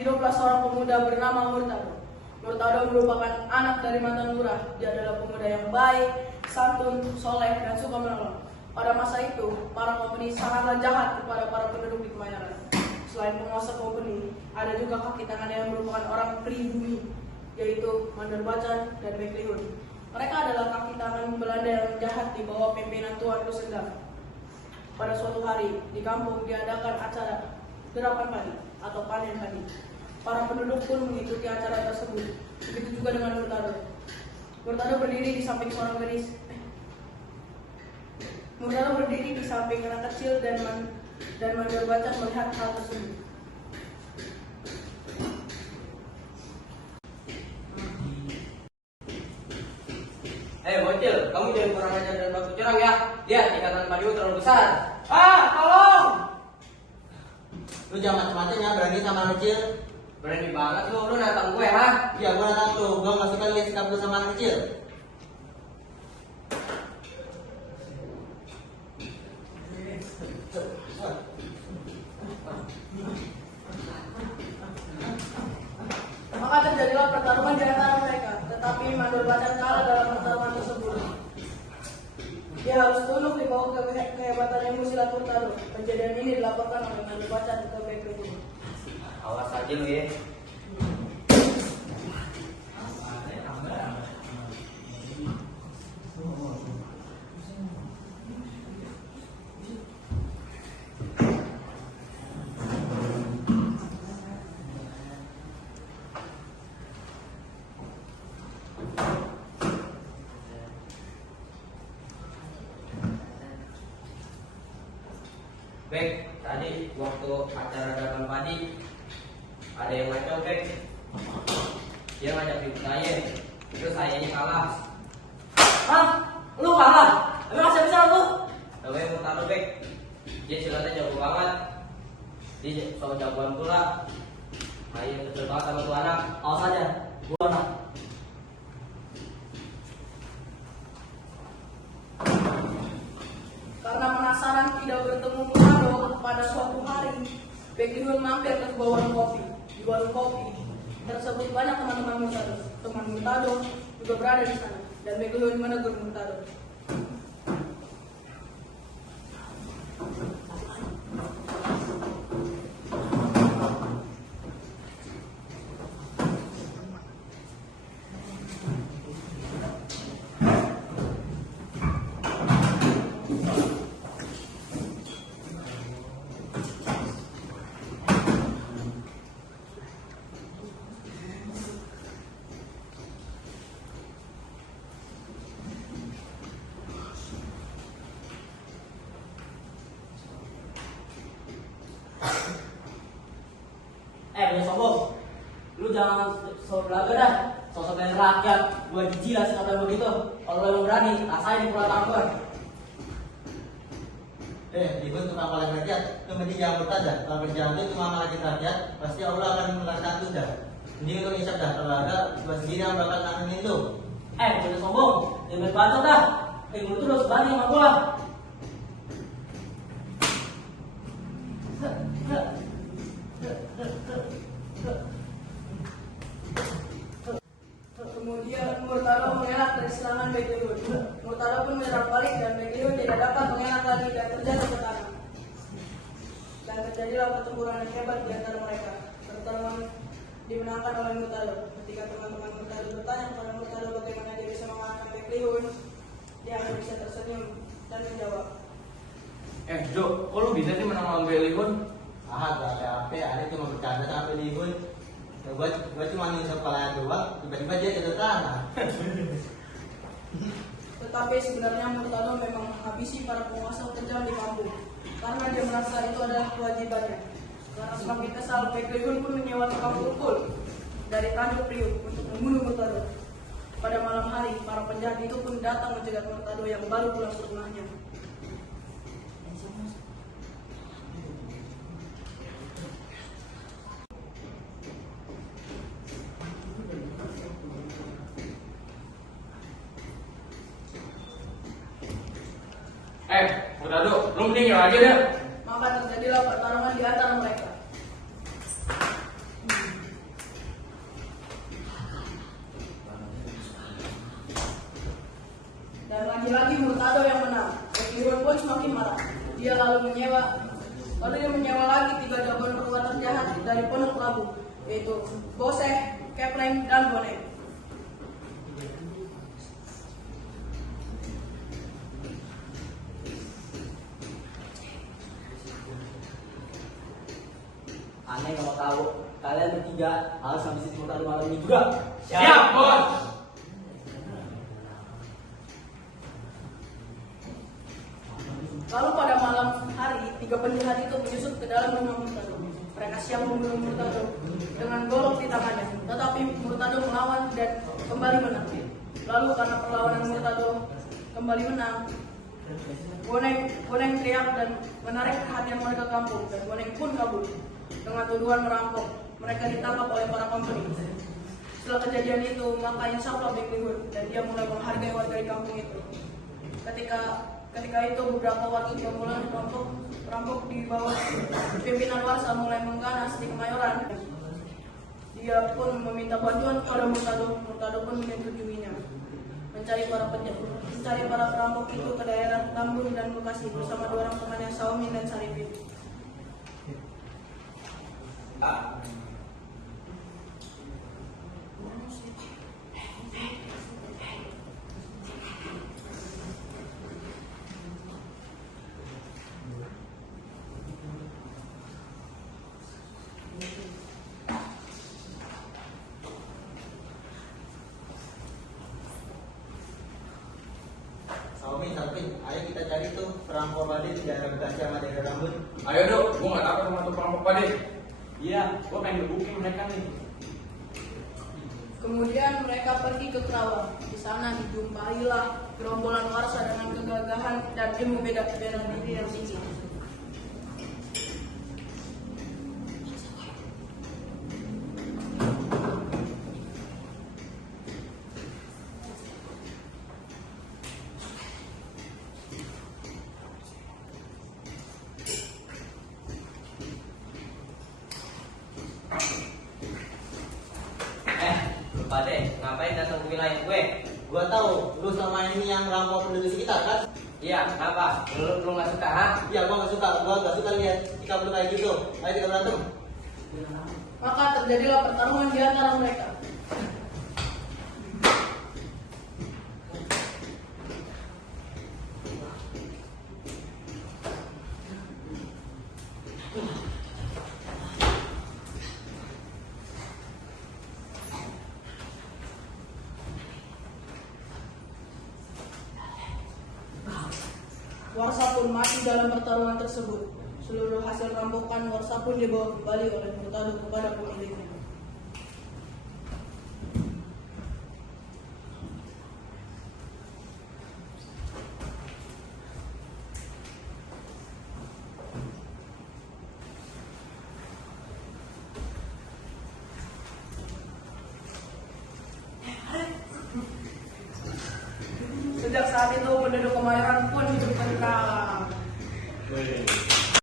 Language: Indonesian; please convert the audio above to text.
hiduplah seorang pemuda bernama Murtado. Murtado merupakan anak dari mantan lurah. Dia adalah pemuda yang baik, santun, soleh, dan suka menolong. Pada masa itu, para kompeni sangatlah jahat kepada para penduduk di Kemanyaran. Selain penguasa kompeni, ada juga kaki tangan yang merupakan orang pribumi, yaitu Mandor Bacan dan Beklihun. Mereka adalah kaki tangan Belanda yang jahat di bawah pimpinan Tuan Kusendang. Pada suatu hari, di kampung diadakan acara gerakan padi atau panen padi. Para penduduk pun mengikuti acara tersebut. Begitu juga dengan Murtado. Murtado berdiri di samping seorang gadis. Murtado berdiri di samping anak kecil dan Mandor Bacan melihat hal tersebut. Bocil, kamu jangan kurang ajar dan baku curang ya. Lihat, ikatan padimu terlalu besar. Ah, tolong! Lu jangan macam-macam ya, berani sama anak kecil. Berani banget lu nantang gue, ha? Iya, gue nantang tuh. Gue masih kan lihat sikap lu sama anak kecil. Maka terjadilah pertarungan di antara mereka, tetapi Mandor Bacan kalah dalam pertarungan tersebut. Dia harus tunduk di bawah kehebatan ilmu silat Murtado. Kejadian ini dilaporkan oleh Mandor Bacan ke Beklihun. Awas aja lu ya. Bek, tadi waktu acara dagang padi ada yang ngacau, Bek. Dia ngajak ribut saya, terus sayanya kalah. Hah? Lu kalah? Emang saya bisa lu? Namanya Murtado, Bek. Dia silatnya jago banget. Dia soal jagoan pula. Ayo kesel banget sama tuh anak. Awas aja, gua anak. Karena penasaran tidak bertemu Murtado pada suatu hari, Beklihun mampir ke sebuah warung kopi. Di warung kopi tersebut banyak teman-teman Murtado. Teman Murtado juga berada di sana, dan Beklihun menegur Murtado. Udah sombong. Lu jangan sok belaga dah. Sosok dari rakyat. Gua jijik lah sikap yang begitu. Kalau lu emang berani, rasain di pulau tangguan. Ribut tukang paling rakyat. Itu mending jangan bertanda. Kalau berjalan itu cuma malakin rakyat, pasti Allah akan melakukan itu dah. Mending itu ngisap dah. Kalau ada, cuma segini yang bakal tanganin lu. Udah sombong. Jangan main bacot dah. Lu tuh harus berani sama gua. Kemudian Murtado mengelak dari serangan Beklihun. Murtado pun menyerang balik dan Beklihun tidak dapat mengelak lagi dan terjatuh ke tanah. Dan terjadilah pertempuran yang hebat di antara mereka. Pertarungan dimenangkan oleh Murtado. Ketika teman-teman Murtado bertanya kepada Murtado bagaimana dia bisa mengalahkan Beklihun, dia hanya bisa tersenyum dan menjawab. Jo, kok lu bisa sih menang lawan Beklihun? Gak ada apa, ada cuma bercanda sama Beklihun. Gue cuma nyusap kepala doang, tiba-tiba dia jatuh tanah. Tetapi sebenarnya Murtado memang menghabisi para penguasa kejam di kampung, karena dia merasa itu adalah kewajibannya. Karena semakin kesal, Beklihun pun menyewa tukang pukul dari Tanjung Priuk untuk membunuh Murtado. Pada malam hari, para penjahat itu pun datang mencegat Murtado yang baru pulang ke rumahnya. Murtado, lu mending ya aja deh. Maka terjadilah pertarungan di antara mereka. dari Pondok Labu, yaitu Boseh, Kepling, dan Bonek. Aneh kalau tahu kalian bertiga harus habisin Murtado malam ini juga. Siap, Bos. Lalu pada malam hari, 3 penjahat itu menyusup ke dalam rumah Murtado. Mereka siap membunuh Murtado dengan golok di tangannya, tetapi Murtado melawan dan kembali menang. Lalu karena perlawanan Murtado kembali menang, Boneng teriak dan menarik perhatian warga kampung, dan Boneng pun kabur dengan tuduhan merampok. Mereka ditangkap oleh para company. Setelah kejadian itu, maka insaflah Backwood dan dia mulai menghargai warga di kampung itu. Ketika itu beberapa warga mulai perampok di bawah pimpinan Warsa mulai mengganas di Kemayoran. Dia pun meminta bantuan kepada Murtado. Murtado pun menyetujuinya. Mencari para perampok itu ke daerah Tambun dan Bekasi bersama 2 orang temannya, Saumin dan Saripin. Saumi, Sarpin, ayo kita cari tuh perampok Pade di daerah Bekasi sama daerah Tambun. Ayo dok, gue gak takut sama tuh perampok Pade. Iya, gue pengen gebukin mereka nih. Kemudian mereka pergi ke Kerawang. Di sana dijumpailah gerombolan Warsa dengan kegagahan dan ilmu bela diri yang tinggi. Pade, ngapain datang ke wilayah gue? Gua tahu, lu selama ini yang rampok penduduk sekitar kan? Iya, kenapa? Lu gak suka, ha? Iya, gua gak suka lihat sikap lu kayak gitu. Ayo kita berantem. Maka terjadilah pertarungan di antara mereka. Warsa pun mati dalam pertarungan tersebut. Seluruh hasil rampokan Warsa pun dibawa kembali oleh Murtado kepada pemiliknya. Sejak saat itu penduduk Kemayoran pun hidup tentram.